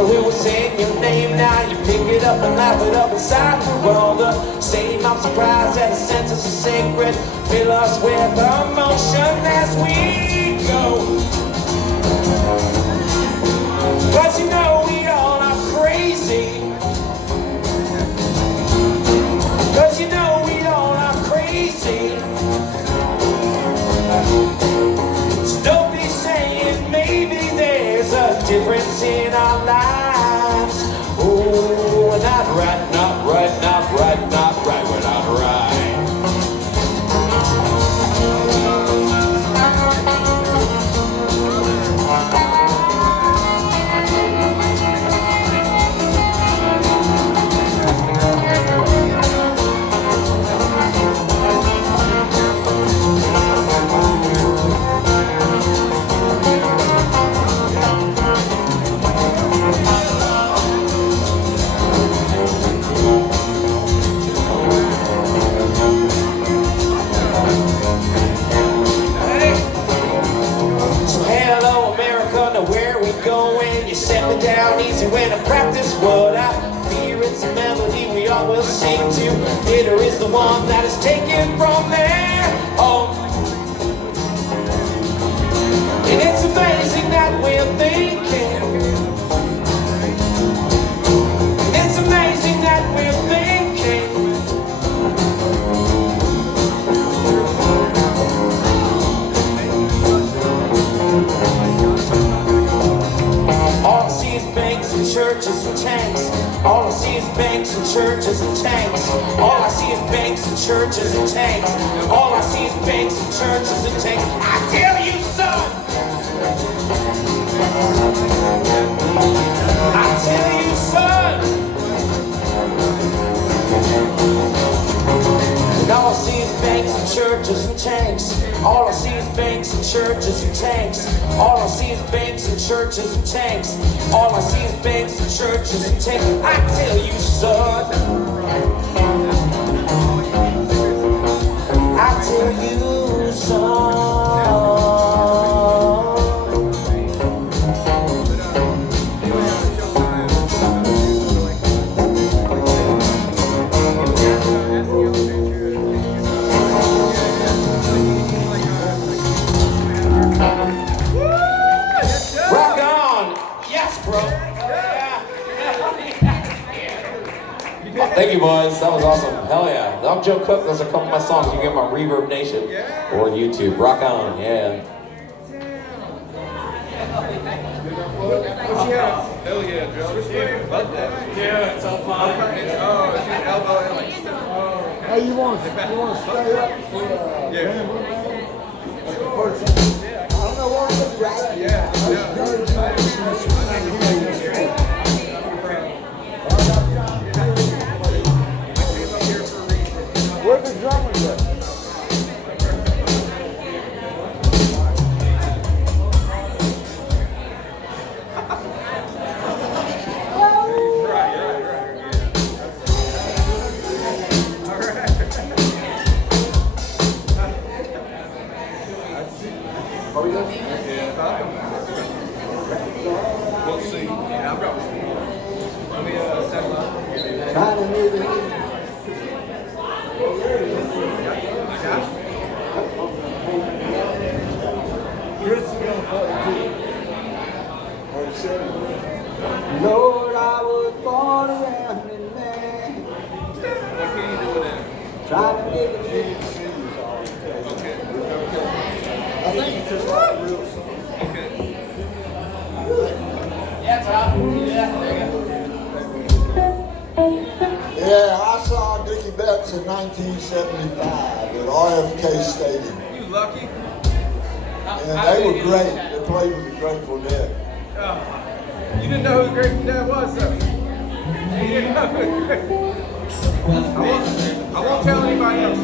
People who will say your name now, you pick it up and laugh it up inside. We're all the same. I'm surprised that the senses are sacred. Fill us with emotion as we go. But you know we all are crazy. Cause you know we all are crazy. So don't be saying maybe there's a difference in our lives. Oh, not right, not right, not right, not right, we're not right. Down easy when I practice what I fear. It's a melody we all will sing to. Bitter is the one that is taken from their home. And it's amazing that we're thinking. And it's amazing that we're thinking. All I see is banks and churches and tanks. All I see is banks and churches and tanks. All I see is banks and churches and tanks. All I see is banks and churches and tanks. I tell you, son. I tell you, son. And all I see is banks and churches and tanks. All I see is banks and churches and tanks. All I see is banks and churches and tanks. All I see is banks and churches and tanks. I tell you, son. I tell you, son. Thank you, boys. That was awesome. Hell yeah. I'm Joe Cook. Those are a couple of my songs. You can get them on Reverb Nation or YouTube. Rock on. Yeah. Hell yeah, Joe. Yeah, it's all fine. Oh, it's your elbow. Hey, you want to stay up? Yeah. I don't know what it's right. Yeah. Where's the drummers at? We'll see. Yeah, I'm probably. Let me settle up. Trying to move it. Lord, I was born around in man. What can you do with that? Trying to make it. Okay. I think it's just like a real song. Okay. Yeah, I saw Dickie Betts in 1975 at RFK Stadium. You lucky? And they were great. They played with the Grateful Dead. You didn't know who the Grateful Dead was, though. You didn't know who the Grateful I won't tell anybody else.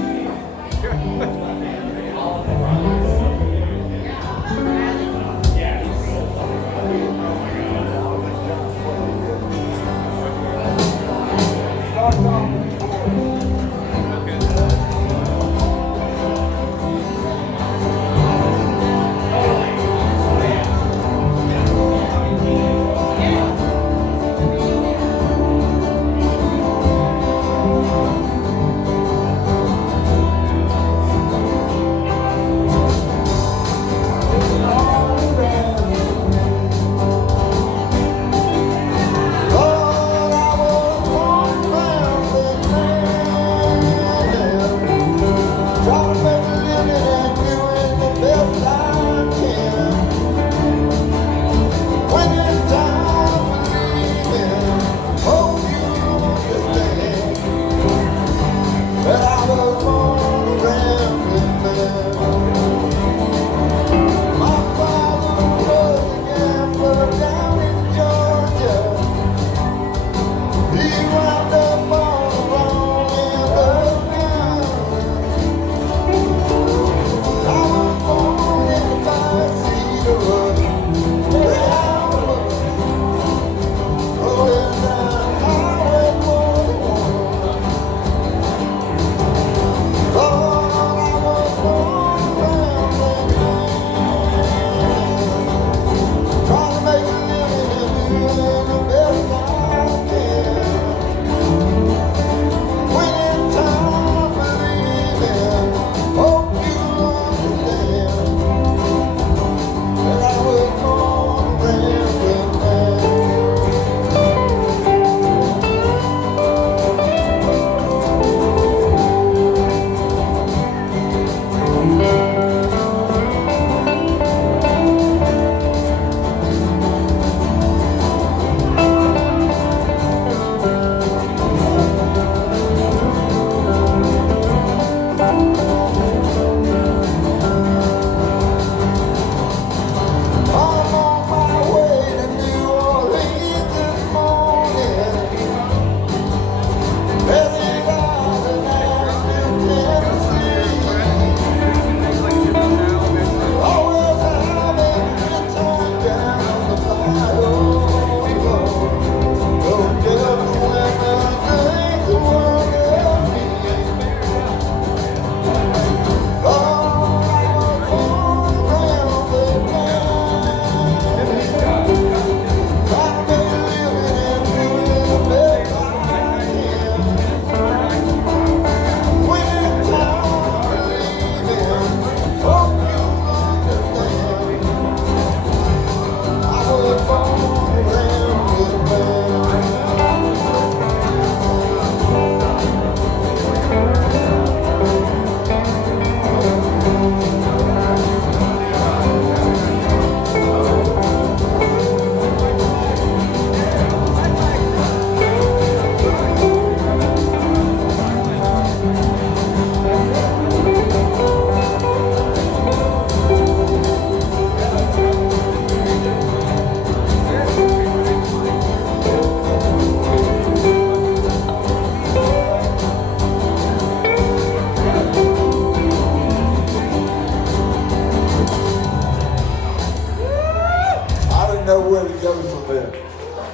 bit.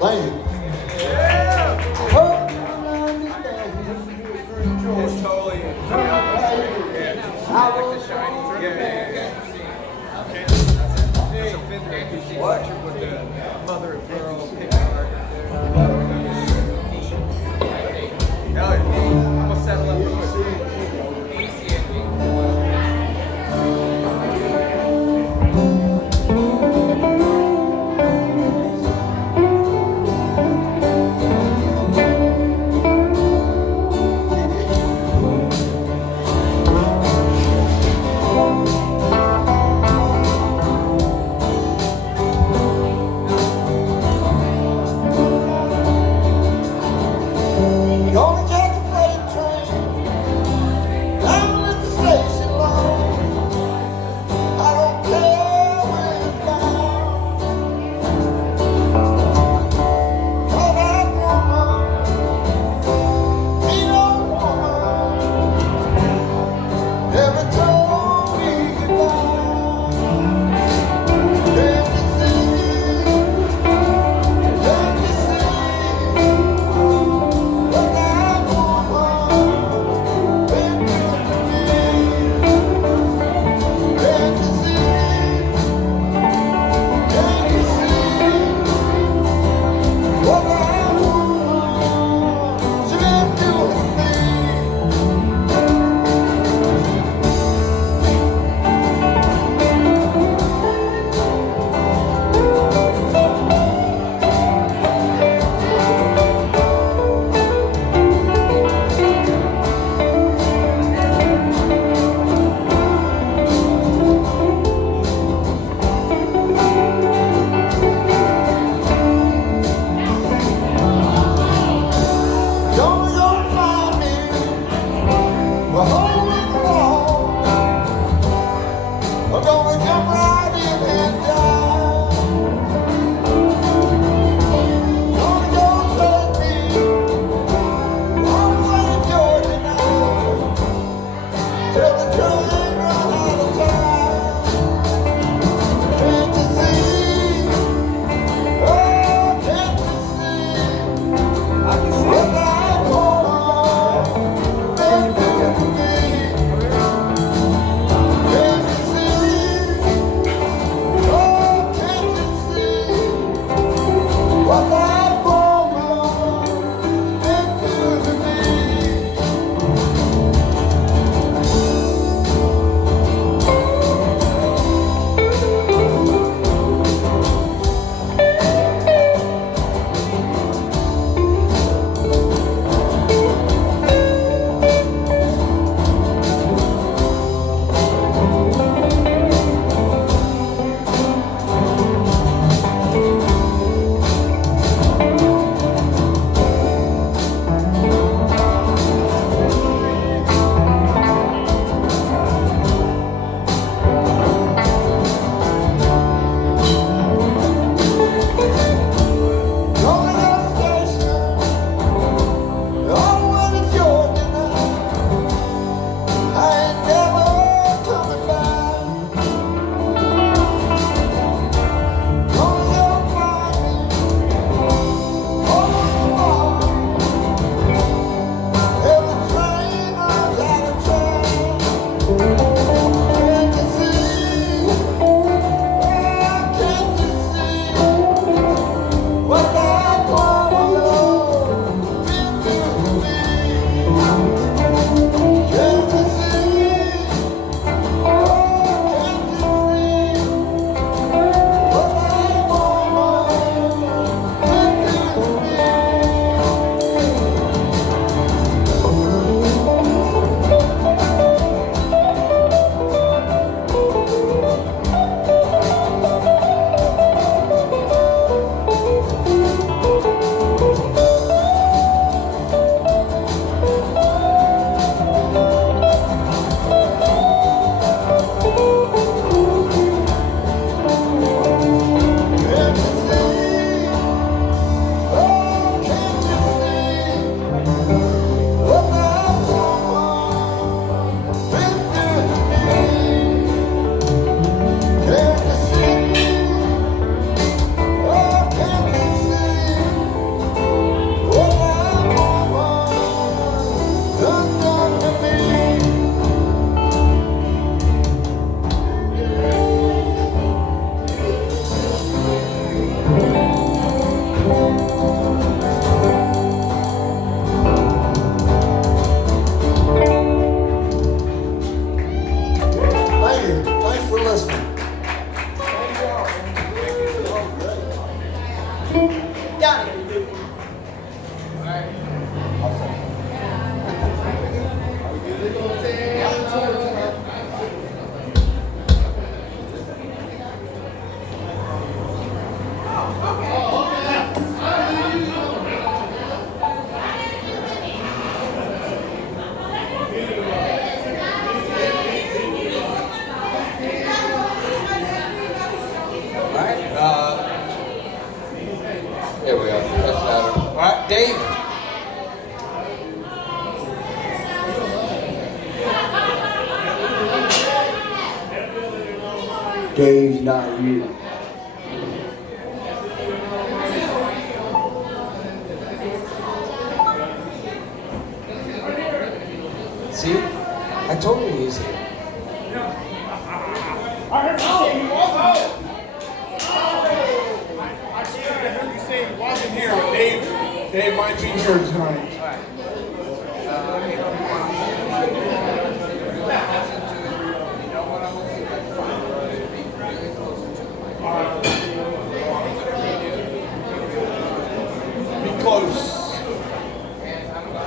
Thank you. It's totally. Yeah. Like the shiny. Yeah. That's a Fender acoustic electric with the mother of pearl pick art. Hell yeah. I'm gonna settle up real quick. for listening. There we go. That's better. All right, Dave. Dave's not here. See? I told you he's here. I heard you say he wasn't. I heard you say he wasn't here, but Dave might be here tonight. Be close.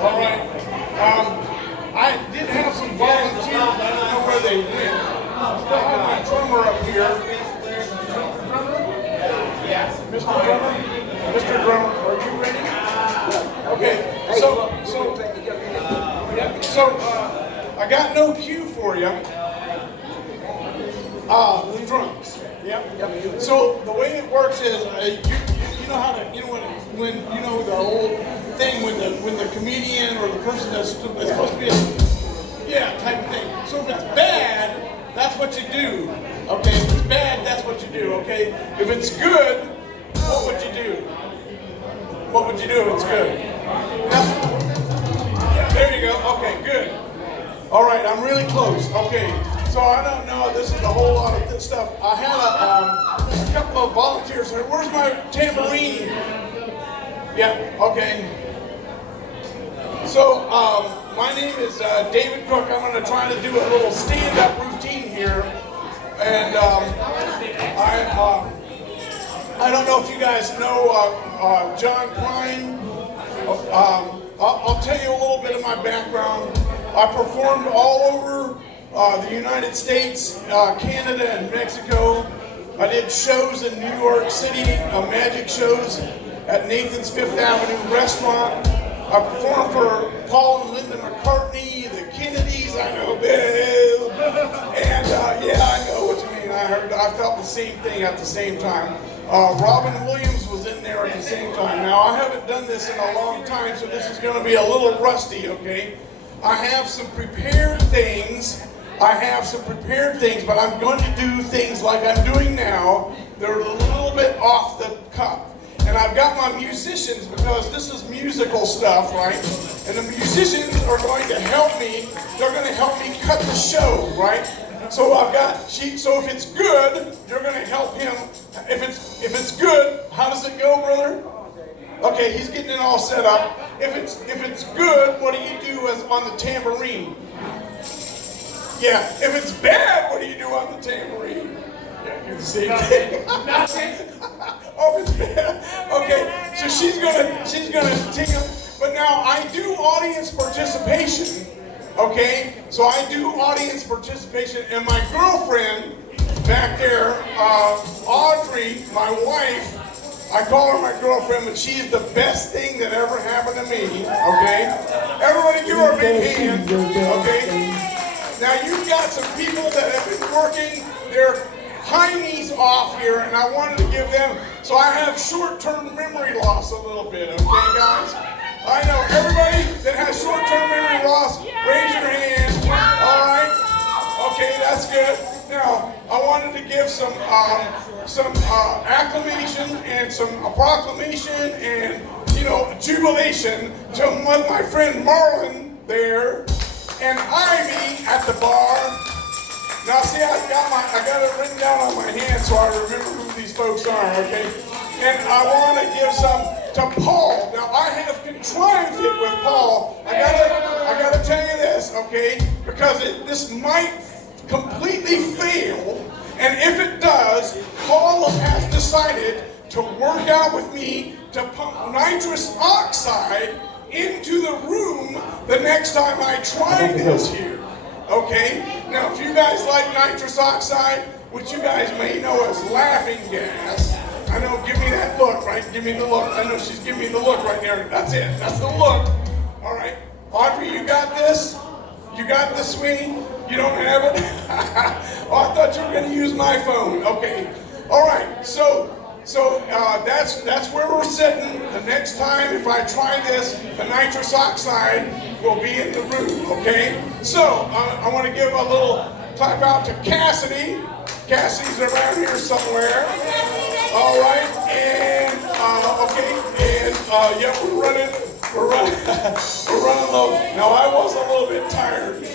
All right. I did have some volunteers. I don't know where they went. Still have my drummer up here. Drummer? Yes. Mr. Drummer? Mr. Drummer, are you ready? Okay. So I got no cue for you. The drums. Yep. So the way it works is you know how to when you know the old thing when the comedian or the person that's supposed to be type of thing. So if it's bad, that's what you do. Okay, if it's bad, that's what you do. Okay, if it's good, what would you do? What would you do if it's good? Yeah, there you go. Okay, good. All right, I'm really close. Okay, so I don't know. This is a whole lot of this stuff. I had a couple of volunteers here. Where's my tambourine? Yeah. Okay. So my name is David Cook. I'm going to try to do a little stand-up routine here, and I don't know if you guys know John Prine. I'll tell you a little bit of my background. I performed all over the United States, Canada, and Mexico. I did shows in New York City, magic shows at Nathan's Fifth Avenue restaurant. I performed for Paul and Linda McCartney, the Kennedys, I know, boo. And I know what you mean. I felt the same thing at the same time. Robin Williams was in there at the same time. Now, I haven't done this in a long time, so this is going to be a little rusty, okay? I have some prepared things. But I'm going to do things like I'm doing now. They're a little bit off the cuff. And I've got my musicians, because this is musical stuff, right? And the musicians are going to help me. They're going to help me cut the show, right? So so if it's good, you're going to help him. If it's good, how does it go, brother? Okay, he's getting it all set up. If it's good, what do you do on the tambourine? Yeah, if it's bad, what do you do on the tambourine? Yeah, do the same thing. Oh, it's bad. Okay, so she's gonna take him. But now I do audience participation. Okay, so I do audience participation, and my girlfriend back there, Audrey, my wife. I call her my girlfriend, but she's the best thing that ever happened to me. Okay, everybody give her a big hand. Okay. Now you've got some people that have been working their hindies off here, and I wanted to give them, so I have short-term memory loss a little bit, okay guys? I know, everybody that has short-term memory loss, raise your hand. All right, okay, that's good. Now, I wanted to give some acclamation and some proclamation and, jubilation to my friend Marlon there, and Ivy at the bar. Now see, I got it written down on my hand so I remember who these folks are, okay? And I want to give some to Paul. Now I have contrived it with Paul. I gotta tell you this, okay? Because this might completely fail, decided to work out with me to pump nitrous oxide into the room the next time I try this here. Okay? Now, if you guys like nitrous oxide, which you guys may know as laughing gas, I know, give me that look, right? Give me the look. I know she's giving me the look right there. That's it. That's the look. All right. Audrey, you got this? You got this, sweetie? You don't have it? Oh, I thought you were going to use my phone. Okay. All right. So that's where we're sitting. The next time, if I try this, the nitrous oxide will be in the room. Okay. So I want to give a little clap out to Cassidy. Cassidy's around here somewhere. All right. And okay. And yeah, we're running low. Now I was a little bit tired.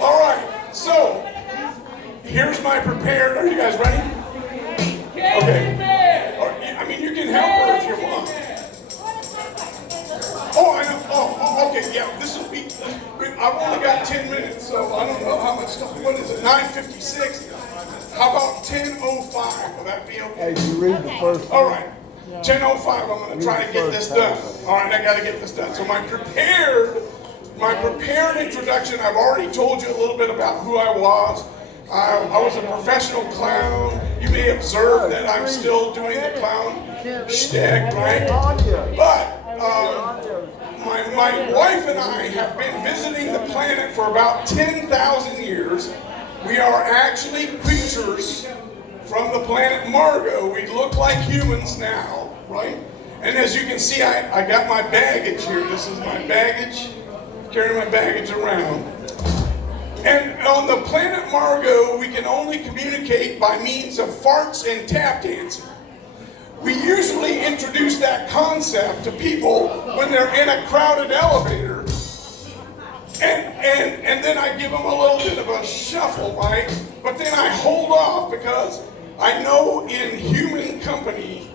All right. So here's my prepared. Are you guys ready? Okay. Or, I mean, you can help her if you want. Oh, I know. Oh, okay. Yeah, this will be. I've only got 10 minutes, so I don't know how much time. What is it? 9:56. How about 10:05? Will that be okay? Hey, you read the first. All right. 10:05. I'm going to try to get this done. All right, I got to get this done. So my prepared introduction. I've already told you a little bit about who I was. I was a professional clown. You may observe that I'm still doing the clown shtick, right? But my wife and I have been visiting the planet for about 10,000 years. We are actually creatures from the planet Margo. We look like humans now, right? And as you can see, I got my baggage here. This is my baggage. Carrying my baggage around. And on the planet Margo, we can only communicate by means of farts and tap dancing. We usually introduce that concept to people when they're in a crowded elevator. And then I give them a little bit of a shuffle, right? But then I hold off because I know in human company,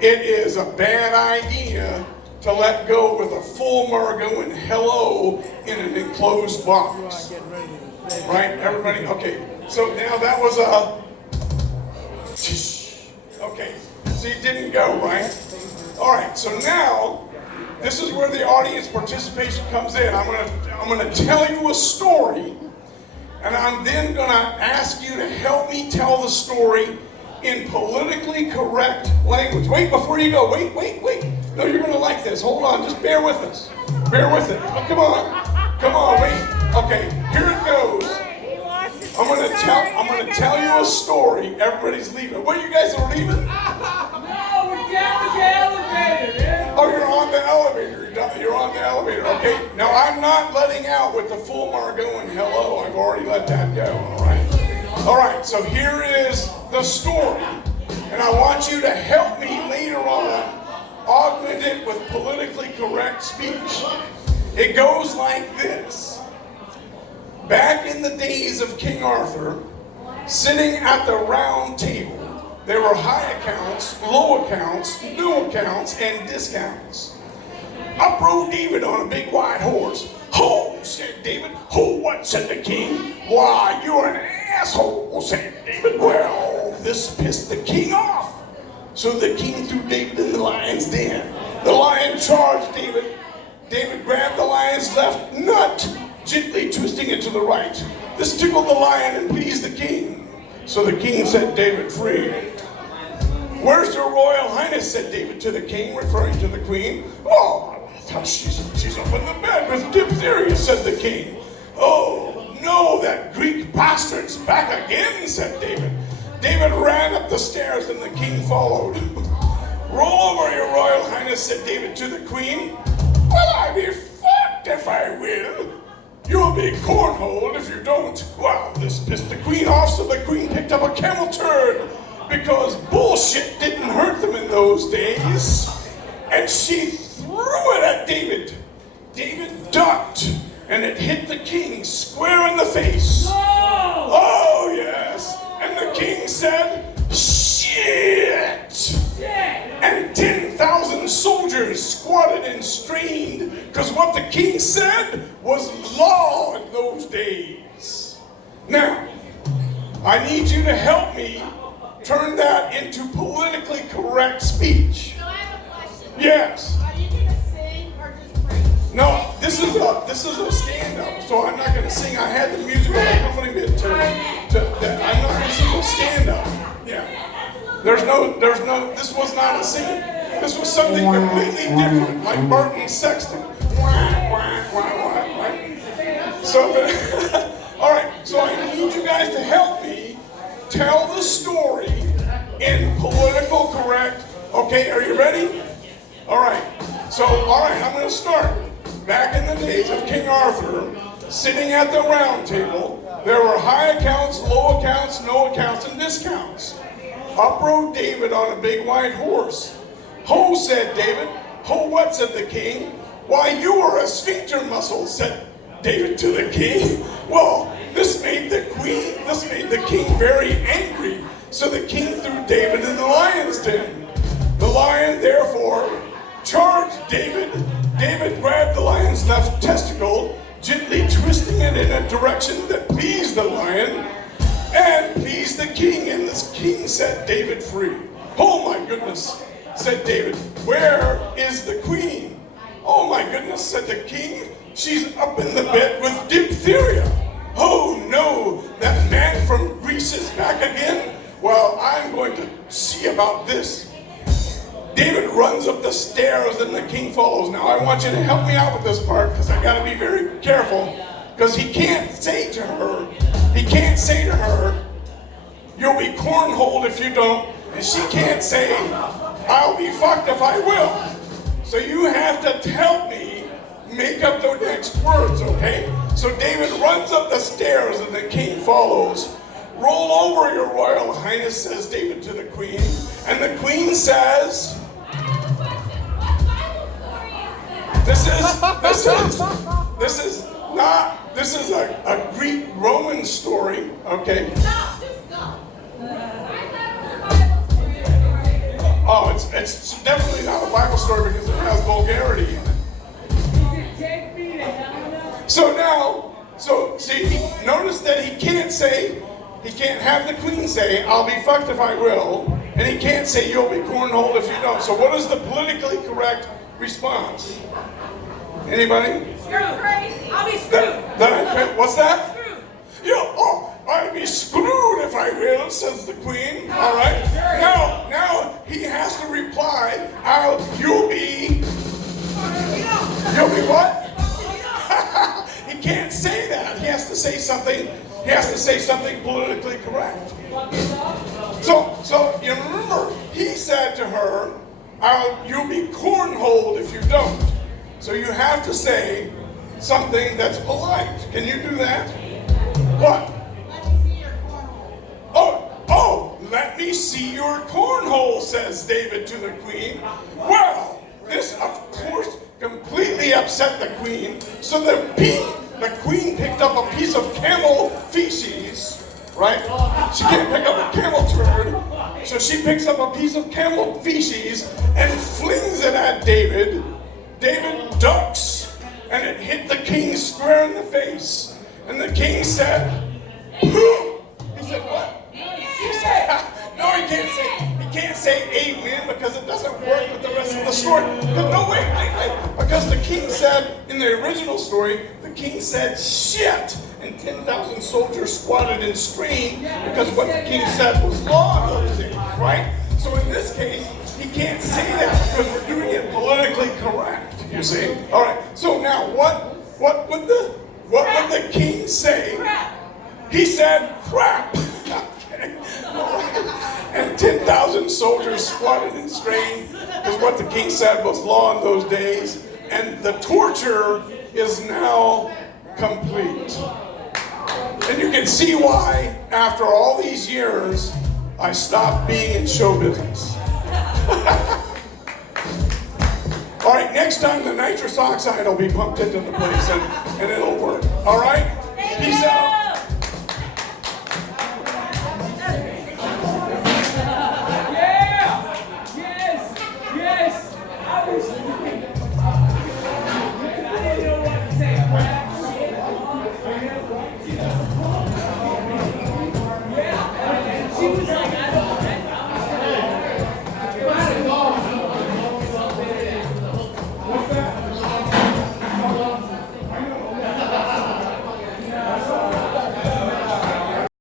it is a bad idea to let go with a full Margo and hello in an enclosed box. Right, everybody? Okay, so now that was a... Okay, so it didn't go, right? All right, so now, this is where the audience participation comes in. I'm gonna tell you a story, and I'm then gonna ask you to help me tell the story in politically correct language. Wait, before you go, wait. No, you're gonna like this. Hold on, just bear with us. Bear with it. Oh, come on, wait. Okay, here it goes. I'm gonna tell you a story. Everybody's leaving. What, you guys are leaving? No, we're down with the elevator, man. Oh, you're on the elevator. You're on the elevator. Okay. Now I'm not letting out with the full Margo and hello. I've already let that go. All right. So here is the story, and I want you to help me later on augment it with politically correct speech. It goes like this. Back in the days of King Arthur, sitting at the round table, there were high accounts, low accounts, new accounts, and discounts. Up rode David on a big white horse. Ho, said David. Ho, what, said the king? Why, you're an asshole, said David. Well, this pissed the king off. So the king threw David in the lion's den. The lion charged David. David grabbed the lion's left nut, gently twisting it to the right. This tickled the lion and pleased the king. So the king set David free. Where's your royal highness, said David to the king, referring to the queen. Oh, I thought she's up in the bed with diphtheria, said the king. Oh, no, that Greek bastard's back again, said David. David ran up the stairs and the king followed. Roll over, your royal highness, said David to the queen. Well, I be fucked if I will. You'll be cornholed if you don't. Well, this pissed the queen off, so the queen picked up a camel turd because bullshit didn't hurt them in those days. And she threw it at David. David ducked, and it hit the king square in the face. Oh, yes. And the king said, shit. And 10,000 soldiers squatted and strained, because what the king said was law in those days. Now, I need you to help me turn that into politically correct speech. So I have a question. Yes. Are you gonna sing or just preach? No, this is a stand-up, so I'm not going to sing. I had the musical accompaniment to I'm not going to sing a stand-up. Yeah. This was not a singing. This was something completely different, like Barton Sexton. Right? So, all right, so I need you guys to help me tell the story in political correct. Okay, are you ready? All right, I'm going to start. Back in the days of King Arthur, sitting at the round table, there were high accounts, low accounts, no accounts, and discounts. Up rode David on a big white horse. Ho, said David. Ho, what, said the king. Why, you are a sphincter muscle, said David to the king. Well, this made the king very angry. So the king threw David in the lion's den. The lion, therefore, charged David. David grabbed the lion's left testicle, gently twisting it in a direction that pleased the lion and pleased the king. And the king set David free. Oh my goodness, said David, where is the queen? Oh my goodness, said the king, she's up in the bed with diphtheria. Oh no, that man from Greece is back again? Well, I'm going to see about this. David runs up the stairs and the king follows. Now I want you to help me out with this part because I got to be very careful because he can't say to her, you'll be cornholed if you don't, and she can't say, I'll be fucked if I will. So you have to help me make up the next words, okay? So David runs up the stairs and the king follows. Roll over, your royal highness, says David to the queen. And the queen says, this is a Greek Roman story, okay? Oh, it's definitely not a Bible story because it has vulgarity in it. Take me to hell. So see, notice that he can't have the queen say, I'll be fucked if I will, and he can't say you'll be cornholed if you don't. So what is the politically correct response? Anybody? You're crazy. I'll be screwed. What's that? Screwed. I'll be screwed if I will, says the queen. All right. Now he has to reply, you'll be what? He can't say that. He has to say something politically correct. So you remember, he said to her, you'll be cornholed if you don't. So you have to say something that's polite. Can you do that? What? Let me see your cornhole. Let me see your cornhole, says David to the queen. Well, this, of course, completely upset the queen. So the queen picked up a piece of camel feces, right? She can't pick up a camel turd. So she picks up a piece of camel feces and flings it at David. David ducks, and it hit the king square in the face. And the king said, "Who?" He said, "What?" He said, "No, he can't say amen because it doesn't work with the rest of the story." No, wait. Because the king said in the original story, the king said shit, and 10,000 soldiers squatted and screamed because what the king said was law in those days, right? So in this case, he can't say that because we're doing it politically correct. You see? All right. So now, what would the king say? He said, "Crap." Okay. And 10,000 soldiers squatted and screamed because what the king said was law in those days. And the torture is now complete. And you can see why, after all these years, I stopped being in show business. All right, next time the nitrous oxide will be pumped into the place and it'll work. All right? Peace out. Yes. I didn't know what to say. Yeah. She was